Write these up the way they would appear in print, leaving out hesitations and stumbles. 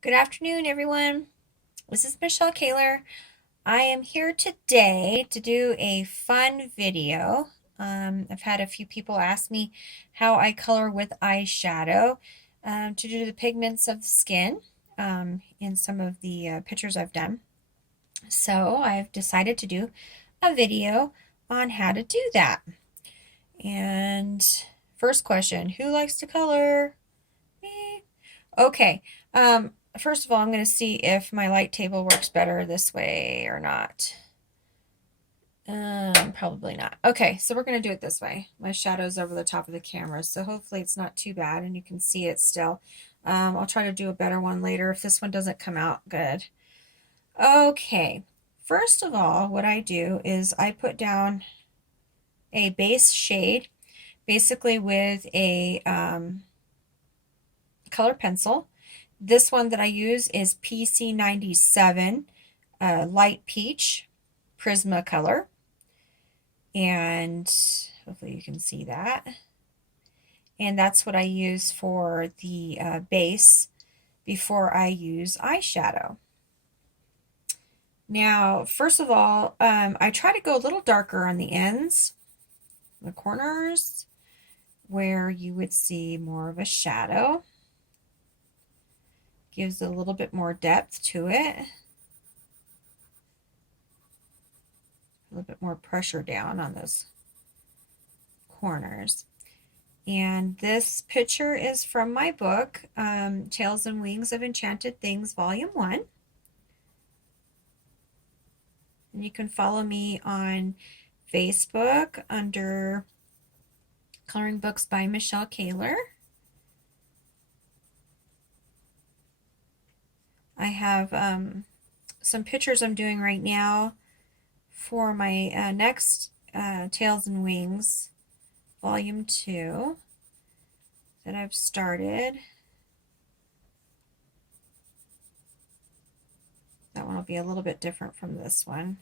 Good afternoon, everyone. This is Michelle Kaler. I am here today to do a fun video. I've had a few people ask me how I color with eyeshadow to do the pigments of the skin in some of the pictures I've done. So I've decided to do a video on how to do that. And first question, who likes to color? Me. Okay. First of all, I'm going to see if my light table works better this way or not. Probably not. Okay, so we're going to do it this way. My shadow's over the top of the camera, so hopefully it's not too bad and you can see it still. I'll try to do a better one later if this one doesn't come out good. Okay, first of all, what I do is I put down a base shade, basically with a color pencil. This one that I use is PC97 Light Peach Prismacolor. And hopefully you can see that. And that's what I use for the base before I use eyeshadow. Now, first of all, I try to go a little darker on the ends, the corners, where you would see more of a shadow. Gives a little bit more depth to it. A little bit more pressure down on those corners. And this picture is from my book, Tales and Wings of Enchanted Things, Volume 1. And you can follow me on Facebook under Coloring Books by Michelle Kaler. I have some pictures I'm doing right now for my next Tales and Wings Volume 2 that I've started. That one will be a little bit different from this one.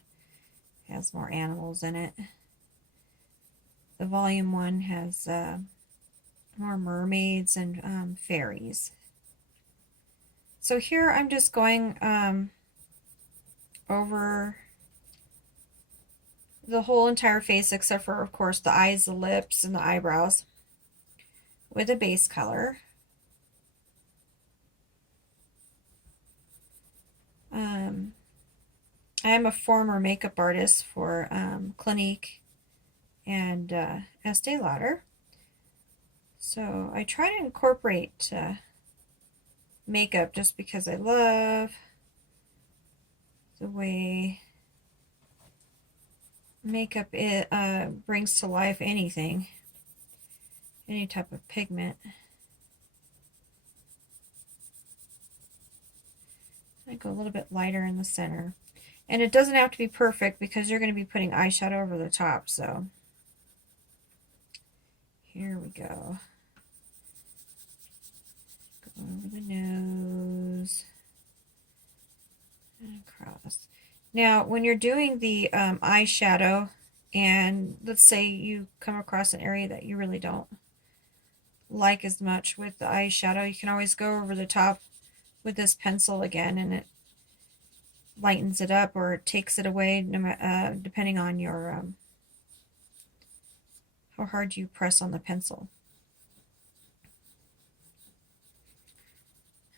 It has more animals in it. The Volume 1 has more mermaids and fairies. So here I'm just going over the whole entire face except for, of course, the eyes, the lips, and the eyebrows with a base color. I am a former makeup artist for Clinique and Estee Lauder. So I try to incorporate makeup just because I love the way makeup brings to life anything, any type of pigment. I go a little bit lighter in the center. And it doesn't have to be perfect because you're going to be putting eyeshadow over the top. So here we go. Go over the nose and across. Now, when you're doing the eyeshadow, and let's say you come across an area that you really don't like as much with the eyeshadow, you can always go over the top with this pencil again, and it lightens it up or it takes it away, depending on your how hard you press on the pencil.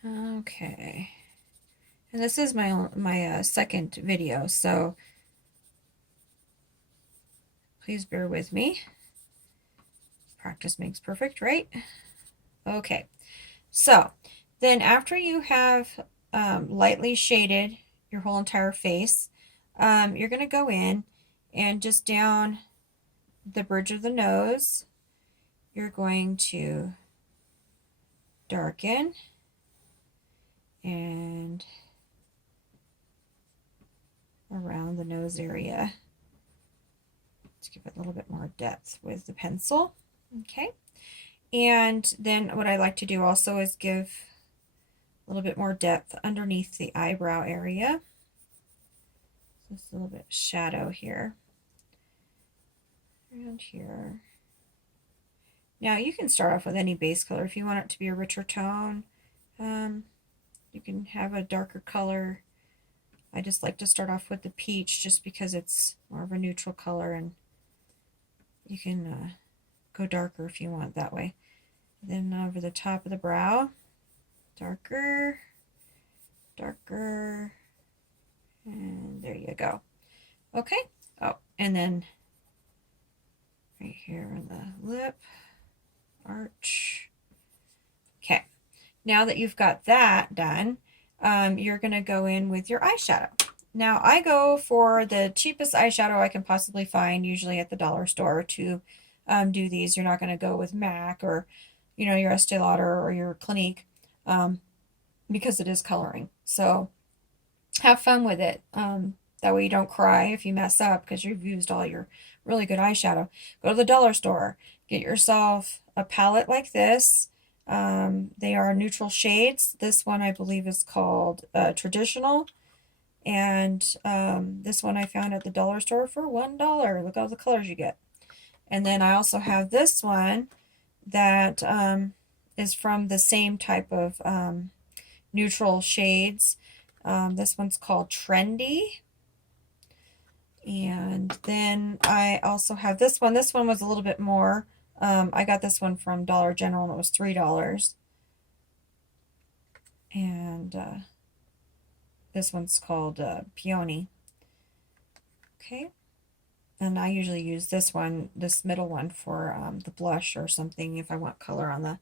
Okay, and this is my second video, so please bear with me. Practice makes perfect, right? Okay, so then after you have lightly shaded your whole entire face, you're going to go in and just down the bridge of the nose, you're going to darken and around the nose area to give it a little bit more depth with the pencil. Okay, and then what I like to do also is give a little bit more depth underneath the eyebrow area. Just a little bit of shadow here, around here. Now you can start off with any base color if you want it to be a richer tone. You can have a darker color. I just like to start off with the peach just because it's more of a neutral color, and you can go darker if you want that way. Then over the top of the brow, darker, darker, and there you go. Okay. Oh, and then right here on the lip arch. Okay. Now that you've got that done, you're going to go in with your eyeshadow. Now, I go for the cheapest eyeshadow I can possibly find, usually at the dollar store, to do these. You're not going to go with MAC or, your Estee Lauder or your Clinique, because it is coloring. So have fun with it. That way you don't cry if you mess up because you've used all your really good eyeshadow. Go to the dollar store. Get yourself a palette like this. They are neutral shades. This one I believe is called Traditional. And this one I found at the dollar store for $1. Look at all the colors you get. And then I also have this one that is from the same type of neutral shades. This one's called Trendy. And then I also have this one. This one was a little bit more. I got this one from Dollar General and it was $3. And this one's called Peony. Okay. And I usually use this one, this middle one, for the blush or something if I want color on the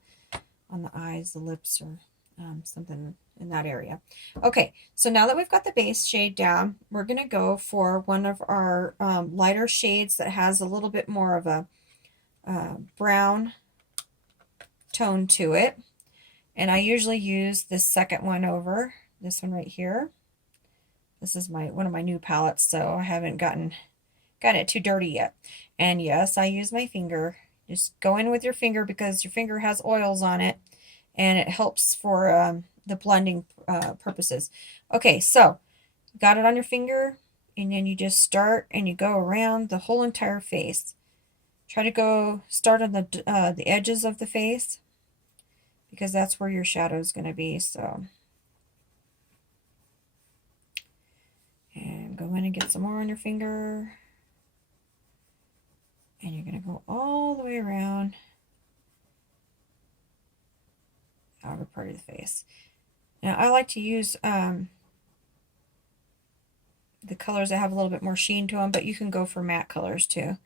eyes, the lips, or something in that area. Okay, so now that we've got the base shade down, we're going to go for one of our lighter shades that has a little bit more of a brown tone to it. And I usually use this second one over, this one right here. This is one of my new palettes, so I haven't gotten it too dirty yet. And yes, I use my finger. Just go in with your finger because your finger has oils on it, and it helps for the blending purposes. Okay, so got it on your finger, and then you just start and you go around the whole entire face. Try to start on the edges of the face because that's where your shadow is going to be. So, and go in and get some more on your finger. And you're going to go all the way around the outer part of the face. Now, I like to use the colors that have a little bit more sheen to them, but you can go for matte colors too.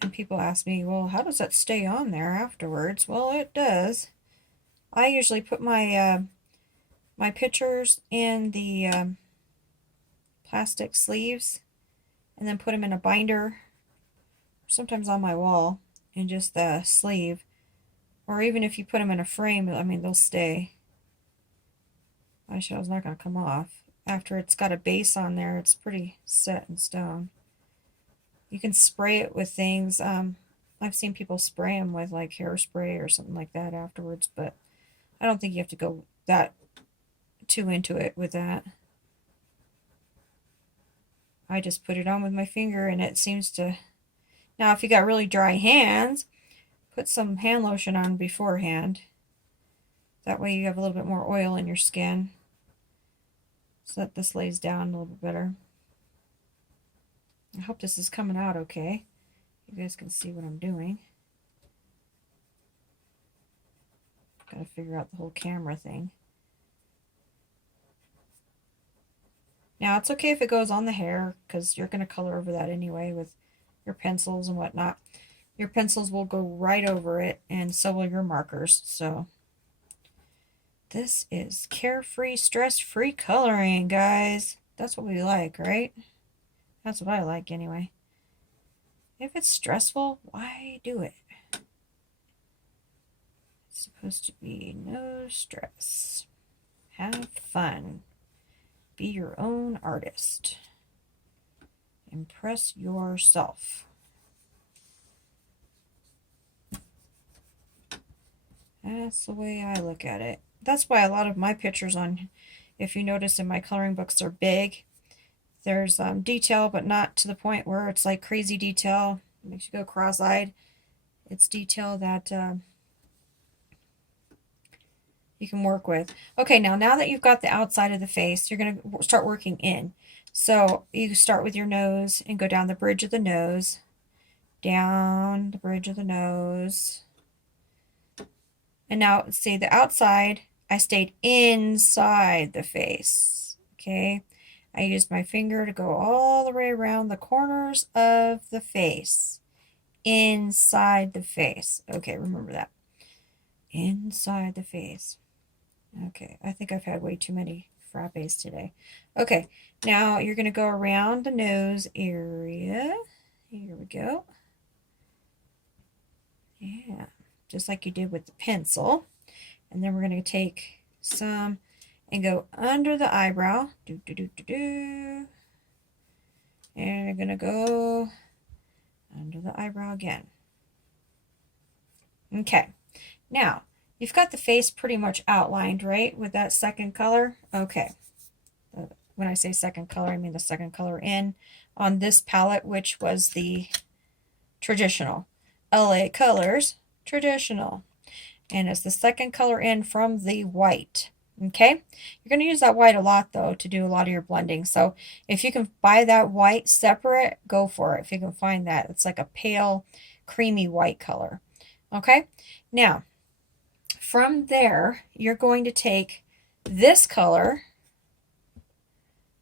And people ask me, well, how does that stay on there afterwards? Well, it does. I usually put my my pictures in the plastic sleeves and then put them in a binder, sometimes on my wall in just the sleeve, or even if you put them in a frame, I mean, they'll stay. Eyeshadow's not going to come off. After it's got a base on there, it's pretty set in stone. You can spray it with things. I've seen people spray them with like hairspray or something like that afterwards, but I don't think you have to go that too into it with that. I just put it on with my finger and it seems to... Now, if you got really dry hands, put some hand lotion on beforehand. That way you have a little bit more oil in your skin so that this lays down a little bit better. I hope this is coming out okay. You guys can see what I'm doing. Got to figure out the whole camera thing. Now, it's okay if it goes on the hair because you're going to color over that anyway with your pencils and whatnot. Your pencils will go right over it, and so will your markers. So, this is carefree, stress-free coloring, guys. That's what we like, right? That's what I like anyway. If it's stressful, why do it? It's supposed to be no stress. Have fun. Be your own artist. Impress yourself. That's the way I look at it. That's why a lot of my pictures on, if you notice in my coloring books, are big. There's detail, but not to the point where it's like crazy detail. It makes you go cross-eyed. It's detail that you can work with. Okay, now that you've got the outside of the face, you're going to start working in. So you start with your nose and go down the bridge of the nose, down the bridge of the nose. And now, see, the outside, I stayed inside the face, okay? I used my finger to go all the way around the corners of the face, inside the face. Okay, remember that. Inside the face. Okay, I think I've had way too many frappes today. Okay, now you're going to go around the nose area. Here we go. Yeah, just like you did with the pencil. And then we're going to take some and go under the eyebrow. Do, do, do, do, do. And we're going to go under the eyebrow again. Okay, now you've got the face pretty much outlined, right, with that second color? Okay. When I say second color, I mean the second color in on this palette, which was the traditional. LA Colors Traditional. And it's the second color in from the white. Okay? You're going to use that white a lot, though, to do a lot of your blending. So if you can buy that white separate, go for it. If you can find that. It's like a pale, creamy white color. Okay? Now, from there, you're going to take this color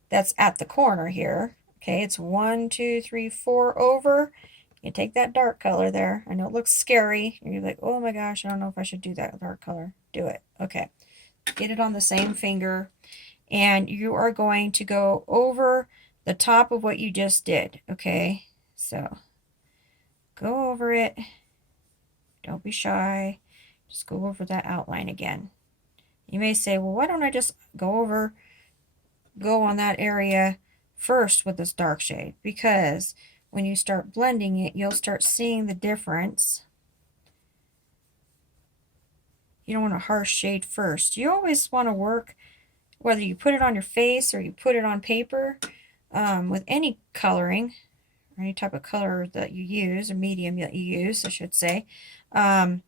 that's at the corner here. Okay, it's 1, 2, 3, 4 over. You take that dark color there. I know it looks scary. You're like, oh my gosh, I don't know if I should do that dark color. Do it. Okay. Get it on the same finger. And you are going to go over the top of what you just did. Okay. So go over it. Don't be shy. Just go over that outline again. You may say, well, why don't I just go on that area first with this dark shade? Because when you start blending it, you'll start seeing the difference. You don't want a harsh shade first. You always want to work, whether you put it on your face or you put it on paper, with any coloring, or any type of color that you use, or medium that you use, I should say. You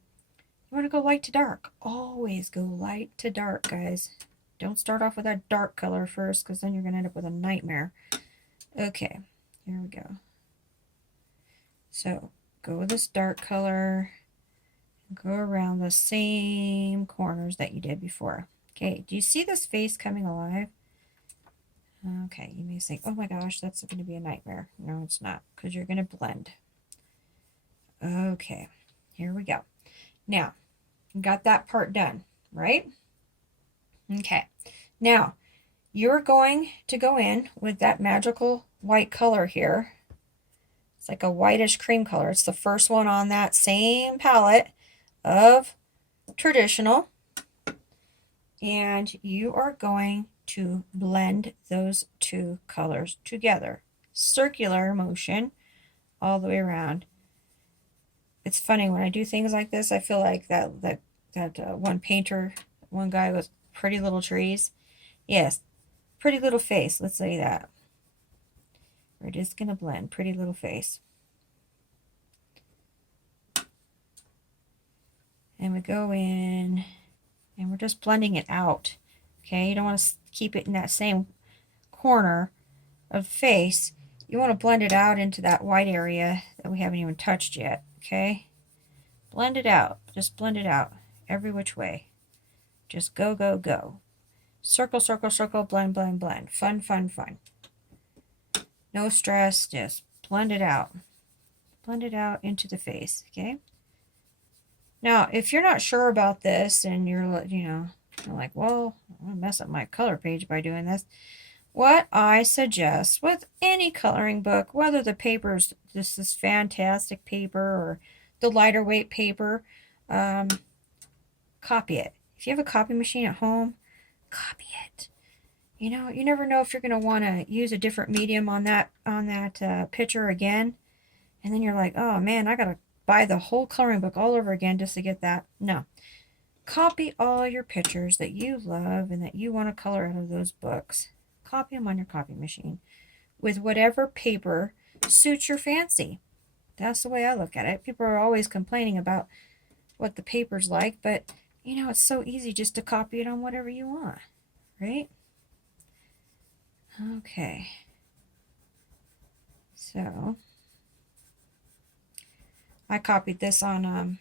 want to go light to dark. Always go light to dark, guys. Don't start off with that dark color first, because then you're going to end up with a nightmare. Okay, here we go. So go with this dark color, go around the same corners that you did before. Okay, do you see this face coming alive? Okay, you may say, oh my gosh, that's going to be a nightmare. No, it's not, because you're going to blend. Okay, here we go. Now, you got that part done, right? Okay, now you're going to go in with that magical white color here. It's like a whitish cream color. It's the first one on that same palette of Traditional. And you are going to blend those two colors together. Circular motion all the way around. It's funny, when I do things like this, I feel like that one painter, one guy with Pretty Little Trees. Yes, pretty little face, let's say that. We're just going to blend pretty little face. And we go in and we're just blending it out. Okay, you don't want to keep it in that same corner of the face. You want to blend it out into that white area that we haven't even touched yet. Okay, blend it out. Just blend it out every which way. Just go, go, go. Circle, circle, circle, blend, blend, blend. Fun, fun, fun. No stress, just blend it out. Blend it out into the face, okay? Now, if you're not sure about this and you're like, well, I'm going to mess up my color page by doing this. What I suggest with any coloring book, whether the paper's this fantastic paper or the lighter weight paper, copy it. If you have a copy machine at home, copy it. You know, you never know if you're going to want to use a different medium on that picture again. And then you're like, oh man, I got to buy the whole coloring book all over again just to get that. No. Copy all your pictures that you love and that you want to color out of those books. Copy them on your copy machine with whatever paper suits your fancy. That's the way I look at it. People are always complaining about what the paper's like, but you know, it's so easy just to copy it on whatever you want, right? Okay. So I copied this on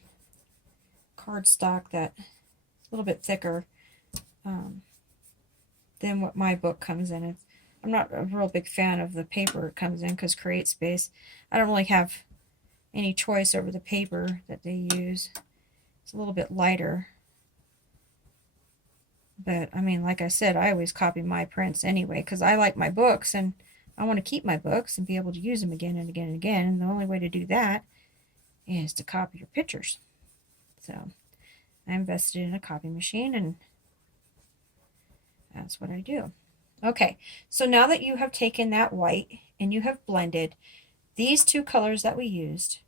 cardstock that's a little bit thicker than what my book comes in. I'm not a real big fan of the paper it comes in because CreateSpace, I don't really have any choice over the paper that they use. It's a little bit lighter. But, I mean, like I said, I always copy my prints anyway because I like my books and I want to keep my books and be able to use them again and again and again. And the only way to do that is to copy your pictures. So, I invested in a copy machine and that's what I do. Okay, so now that you have taken that white and you have blended these two colors that we used,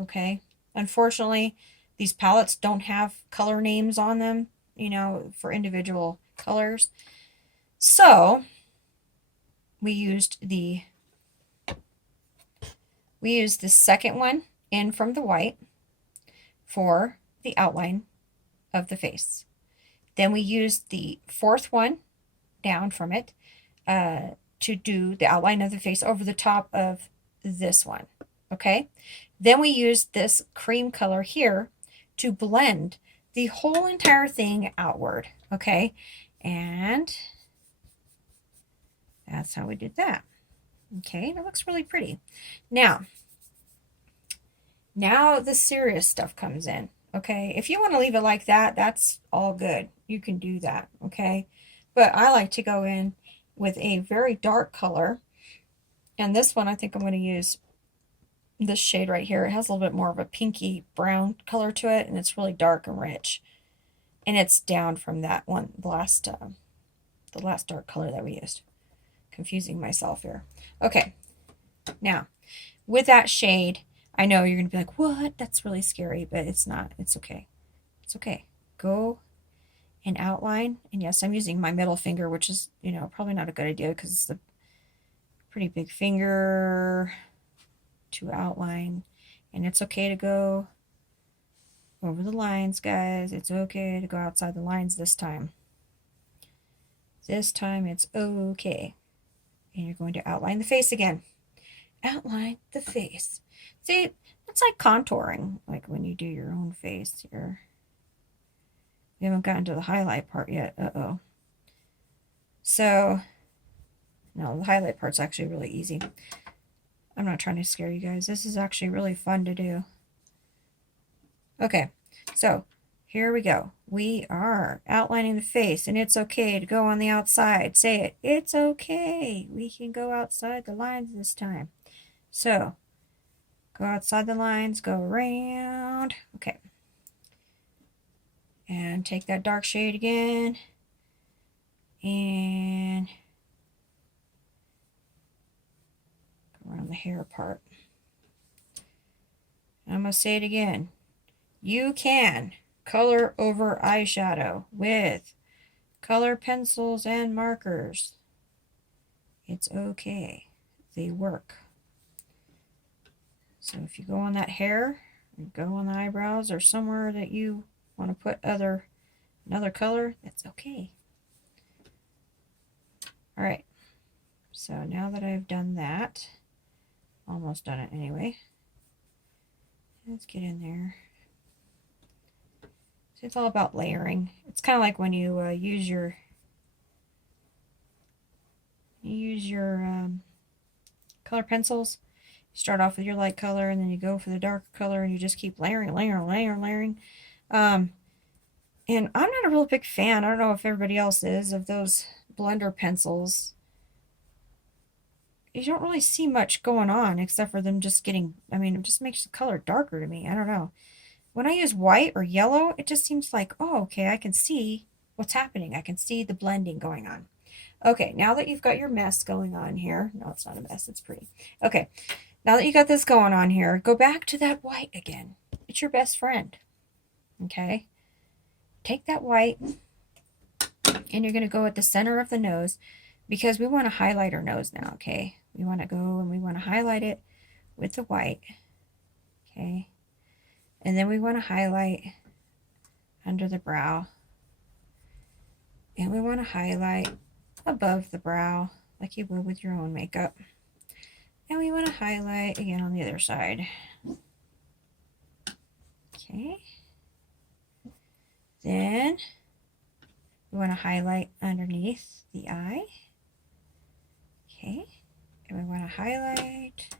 okay, unfortunately, these palettes don't have color names on them, you know, for individual colors. So we used the second one in from the white for the outline of the face. Then we used the fourth one down from it to do the outline of the face over the top of this one. Okay. Then we used this cream color here to blend the whole entire thing outward. Okay. And that's how we did that. Okay. That looks really pretty. Now the serious stuff comes in. Okay. If you want to leave it like that, that's all good. You can do that. Okay. But I like to go in with a very dark color. And this one, I think I'm going to use this shade right here. It has a little bit more of a pinky brown color to it, and it's really dark and rich. And it's down from that one, the last dark color that we used. Confusing myself here. Okay. Now, with that shade, I know you're going to be like, what? That's really scary, but it's not. It's okay. It's okay. Go and outline. And yes, I'm using my middle finger, which is, you know, probably not a good idea because it's a pretty big finger to outline. And it's okay to go over the lines, guys. It's okay to go outside the lines this time. This time it's okay. And you're going to outline the face again. Outline the face. See, it's like contouring, like when you do your own face. We haven't gotten to the highlight part yet. Uh-oh. So, no, the highlight part's actually really easy. I'm not trying to scare you guys. This is actually really fun to do. Okay, so here we go. We are outlining the face, and it's okay to go on the outside. Say it. It's okay. We can go outside the lines this time. So, go outside the lines, go around. Okay. And take that dark shade again. And go around the hair part. I'm going to say it again. You can color over eyeshadow with color pencils and markers. It's okay. They work. So if you go on that hair, or go on the eyebrows, or somewhere that you want to put another color, that's okay. All right. So now that I've done that, almost done it anyway. Let's get in there. So it's all about layering. It's kind of like when you use your color pencils. You start off with your light color, and then you go for the darker color, and you just keep layering. And I'm not a real big fan, I don't know if everybody else is, of those blender pencils. You don't really see much going on except for them just getting, I mean, it just makes the color darker to me. I don't know. When I use white or yellow, it just seems like, oh, okay, I can see what's happening. I can see the blending going on. Okay, now that you've got your mess going on here, no, it's not a mess, it's pretty. Okay, now that you got this going on here, go back to that white again. It's your best friend. Okay? Take that white, and you're going to go at the center of the nose because we want to highlight our nose now, okay? We want to go and we want to highlight it with the white. Okay. And then we want to highlight under the brow. And we want to highlight above the brow like you would with your own makeup. And we want to highlight again on the other side. Okay. Then we want to highlight underneath the eye. Okay. And we want to highlight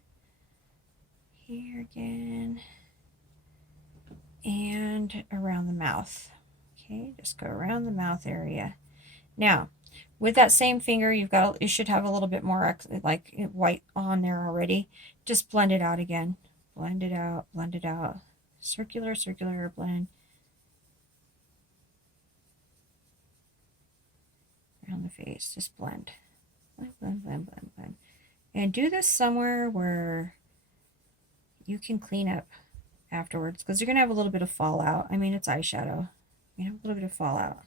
here again and around the mouth. Okay, just go around the mouth area. Now, with that same finger, you should have a little bit more like white on there already. Just blend it out again. Blend it out, blend it out. Circular, circular, blend. Around the face, just blend. Blend, blend, blend, blend, blend. And do this somewhere where you can clean up afterwards, because you're going to have a little bit of fallout. I mean, it's eyeshadow. You have a little bit of fallout.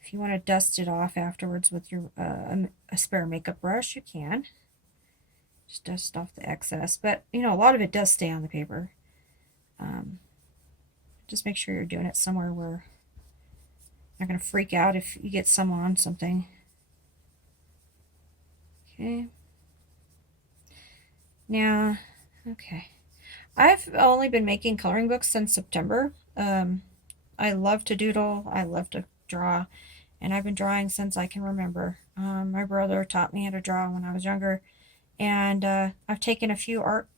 If you want to dust it off afterwards with your a spare makeup brush, you can. Just dust off the excess. But, you know, a lot of it does stay on the paper. Just make sure you're doing it somewhere where you're not going to freak out if you get some on something. Okay. Now, okay. I've only been making coloring books since September. I love to doodle. I love to draw. And I've been drawing since I can remember. My brother taught me how to draw when I was younger. And I've taken a few art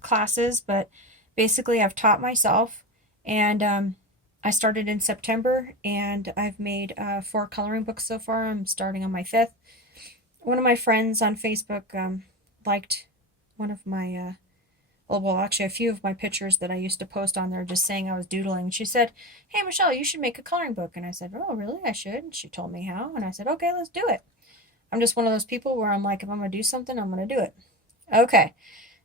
classes, but basically I've taught myself. And I started in September, and I've made 4 coloring books so far. I'm starting on my 5th. One of my friends on Facebook liked one of my, well, actually a few of my pictures that I used to post on there just saying I was doodling. She said, "Hey, Michelle, you should make a coloring book." And I said, "Oh, really? I should." And she told me how. And I said, "Okay, let's do it." I'm just one of those people where I'm like, if I'm going to do something, I'm going to do it. Okay.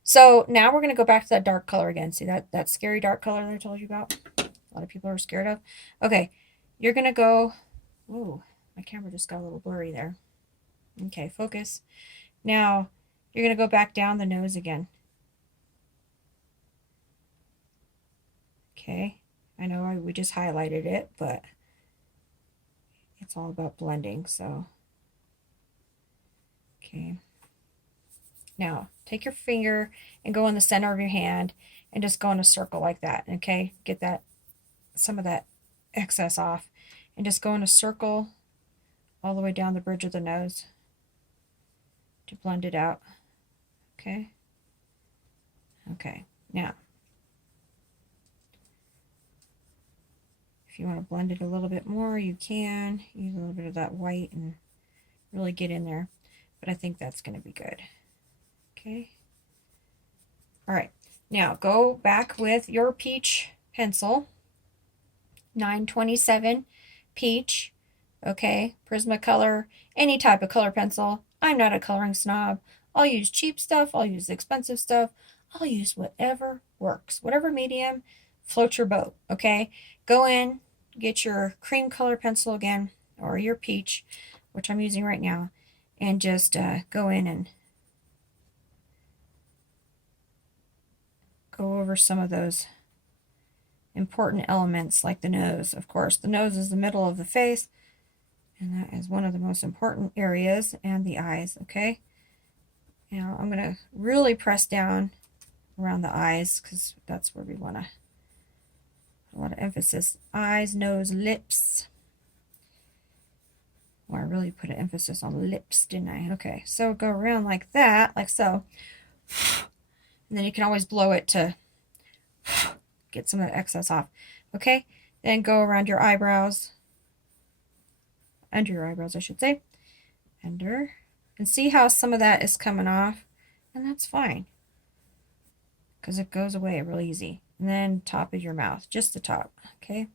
So now we're going to go back to that dark color again. See that scary dark color that I told you about? A lot of people are scared of. Okay. You're going to go, whoa, my camera just got a little blurry there. Okay, focus. Now you're going to go back down the nose again. Okay. I know we just highlighted it, but it's all about blending, so. Okay. Now, take your finger and go in the center of your hand and just go in a circle like that, okay? Get some of that excess off. And just go in a circle all the way down the bridge of the nose to blend it out, okay? Okay, now, if you want to blend it a little bit more, you can. Use a little bit of that white and really get in there. But I think that's going to be good. Okay. All right. Now go back with your peach pencil. 927 peach. Okay. Prismacolor. Any type of color pencil. I'm not a coloring snob. I'll use cheap stuff. I'll use expensive stuff. I'll use whatever works. Whatever medium floats your boat. Okay. Go in. Get your cream color pencil again. Or your peach, which I'm using right now. And just go in and go over some of those important elements, like the nose. Of course, the nose is the middle of the face, and that is one of the most important areas, and the eyes, okay? Now, I'm going to really press down around the eyes, because that's where we want to put a lot of emphasis. Eyes, nose, lips. Well, I really put an emphasis on lips, didn't I? Okay, so go around like that, like so. And then you can always blow it to get some of the excess off. Okay, then go around your eyebrows. Under your eyebrows, I should say. Under. And see how some of that is coming off? And that's fine, because it goes away really easy. And then top of your mouth, just the top, okay?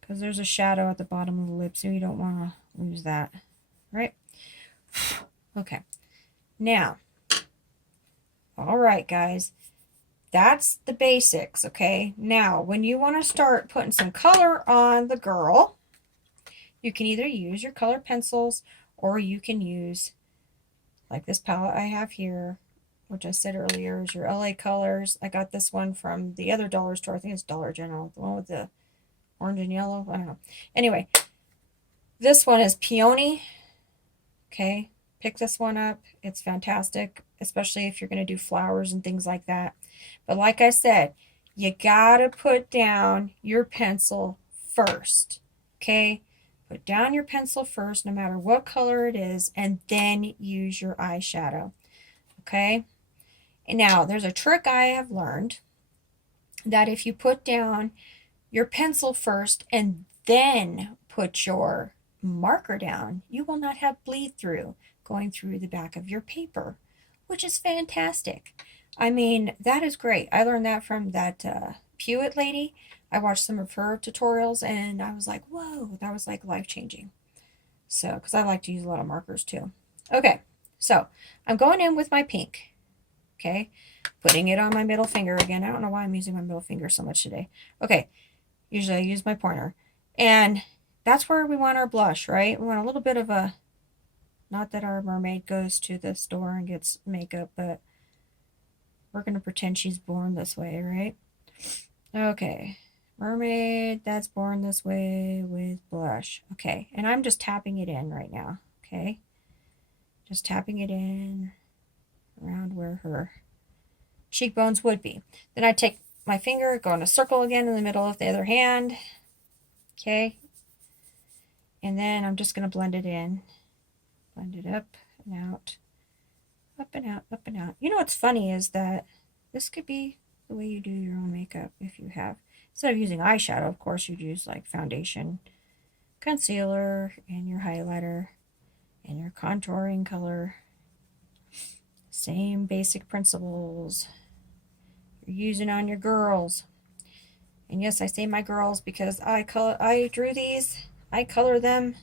Because there's a shadow at the bottom of the lips, and you don't want to lose that, right? Okay. Now, all right, guys, that's the basics, okay? Now, when you want to start putting some color on the girl, you can either use your color pencils, or you can use, like this palette I have here, which I said earlier is your LA colors. I got this one from the other dollar store. I think it's Dollar General, the one with the orange and yellow. I don't know. Anyway, this one is Peony. Okay, pick this one up. It's fantastic, especially if you're going to do flowers and things like that. But like I said, you got to put down your pencil first. Okay, put down your pencil first, no matter what color it is, and then use your eyeshadow. Okay, and now there's a trick I have learned that if you put down your pencil first and then put your marker down, you will not have bleed through going through the back of your paper, which is fantastic. I mean, that is great. I learned that from that Pewitt lady. I watched some of her tutorials and I was like, whoa, that was like life-changing. So, because I like to use a lot of markers too. Okay, so I'm going in with my pink. Okay, putting it on my middle finger again. I don't know why I'm using my middle finger so much today. Okay, usually I use my pointer. And that's where we want our blush, right? We want a little bit of a, not that our mermaid goes to the store and gets makeup, but we're going to pretend she's born this way, right? Okay, mermaid that's born this way with blush. Okay, and I'm just tapping it in right now, okay? Just tapping it in around where her cheekbones would be. Then I take my finger, go in a circle again in the middle of the other hand, okay? And then I'm just going to blend it in. Blend it up and out. Up and out, up and out. You know what's funny is that this could be the way you do your own makeup if you have. Instead of using eyeshadow, of course, you'd use like foundation, concealer, and your highlighter, and your contouring color. Same basic principles you're using on your girls. And yes, I say my girls because I drew these, I color them,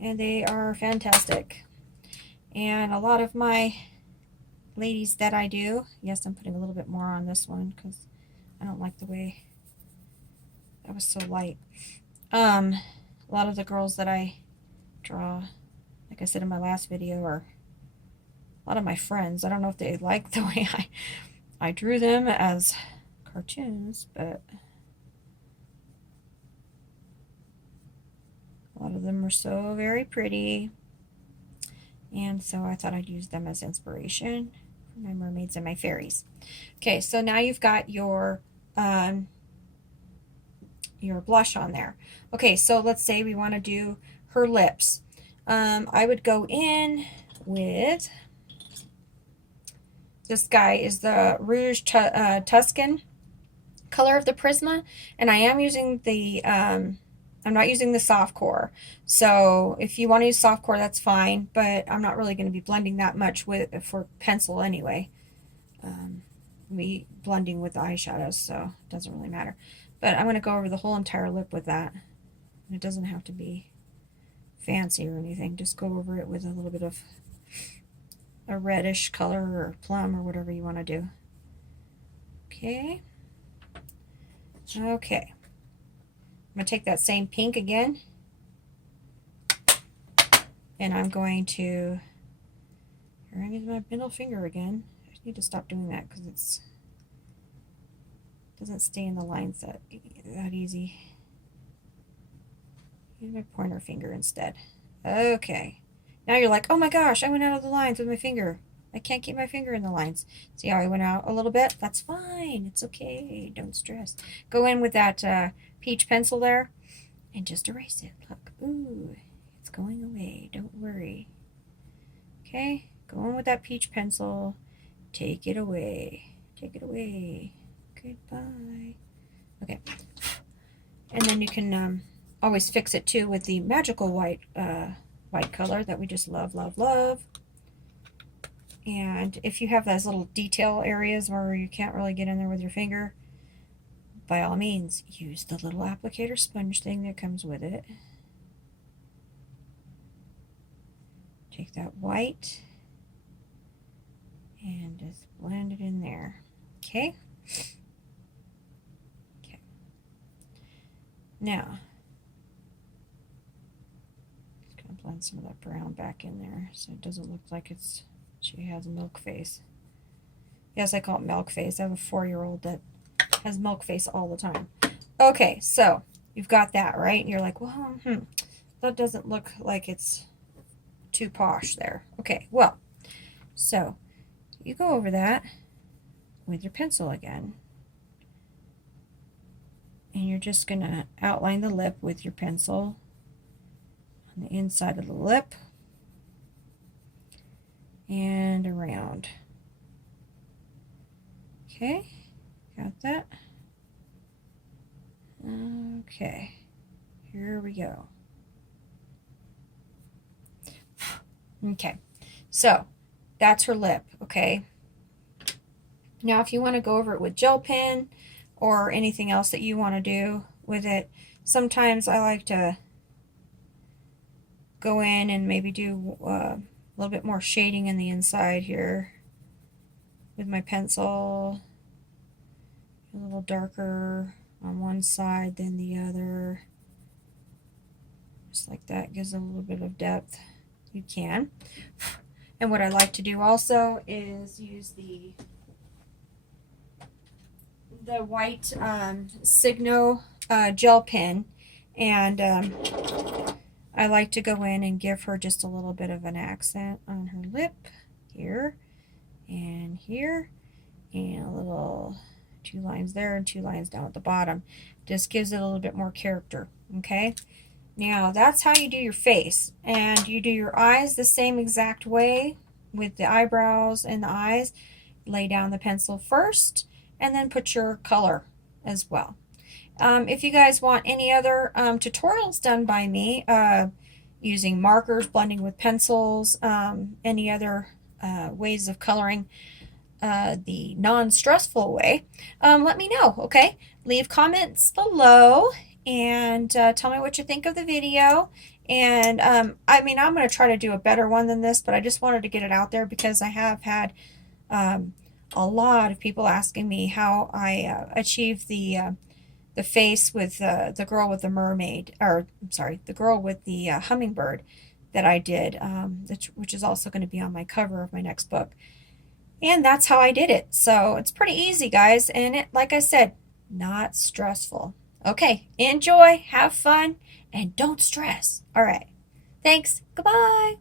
and they are fantastic. And a lot of my ladies that I do, yes, I'm putting a little bit more on this one because I don't like the way that was so light. A lot of the girls that I draw, like I said in my last video, are a lot of my friends. I don't know if they like the way I drew them as cartoons, but a lot of them are so very pretty. And so I thought I'd use them as inspiration for my mermaids and my fairies. Okay, so now you've got your blush on there. Okay, so let's say we want to do her lips. I would go in with, this guy is the Rouge Tuscan color of the Prisma, and I am using the, I'm not using the soft core. So if you want to use soft core, that's fine, but I'm not really going to be blending that much for pencil anyway. Be blending with the eyeshadows, so it doesn't really matter. But I'm going to go over the whole entire lip with that. And it doesn't have to be fancy or anything. Just go over it with a little bit of a reddish color or plum or whatever you want to do. Okay. Okay. I'm going to take that same pink again. And I'm going to, here I'm using my middle finger again. I need to stop doing that because it doesn't stay in the lines that easy. Use my pointer finger instead. Okay. Now you're like, oh my gosh, I went out of the lines with my finger. I can't keep my finger in the lines. See how I went out a little bit? That's fine. It's okay. Don't stress. Go in with that peach pencil there and just erase it. Look. Ooh, it's going away. Don't worry. Okay. Go in with that peach pencil. Take it away. Take it away. Goodbye. Okay. And then you can always fix it too with the magical white color that we just love, love, love. And if you have those little detail areas where you can't really get in there with your finger, by all means, use the little applicator sponge thing that comes with it. Take that white and just blend it in there. Okay? Okay. Now, just going to blend some of that brown back in there so it doesn't look like it's She has a milk face. Yes, I call it milk face. I have a 4-year-old that has milk face all the time. Okay, so you've got that, right? And you're like, well, that doesn't look like it's too posh there. Okay, well, so you go over that with your pencil again. And you're just going to outline the lip with your pencil on the inside of the lip and around. Okay, got that? Okay, here we go. Okay, so that's her lip, okay? Now if you want to go over it with gel pen or anything else that you want to do with it, sometimes I like to go in and maybe do a little bit more shading in the inside here with my pencil. A little darker on one side than the other. Just like that, gives a little bit of depth. You can. And what I like to do also is use the white Signo gel pen, and I like to go in and give her just a little bit of an accent on her lip here and here, and a little 2 lines there and 2 lines down at the bottom. Just gives it a little bit more character. Okay, now that's how you do your face, and you do your eyes the same exact way with the eyebrows and the eyes. Lay down the pencil first and then put your color as well. If you guys want any other tutorials done by me using markers, blending with pencils, any other ways of coloring the non-stressful way, let me know, okay? Leave comments below and tell me what you think of the video. And I mean, I'm going to try to do a better one than this, but I just wanted to get it out there because I have had a lot of people asking me how I achieved the face with the girl with the mermaid, or I'm sorry, the girl with the hummingbird that I did, which is also going to be on my cover of my next book. And that's how I did it. So it's pretty easy, guys. And it, like I said, not stressful. Okay, enjoy, have fun, and don't stress. All right. Thanks. Goodbye.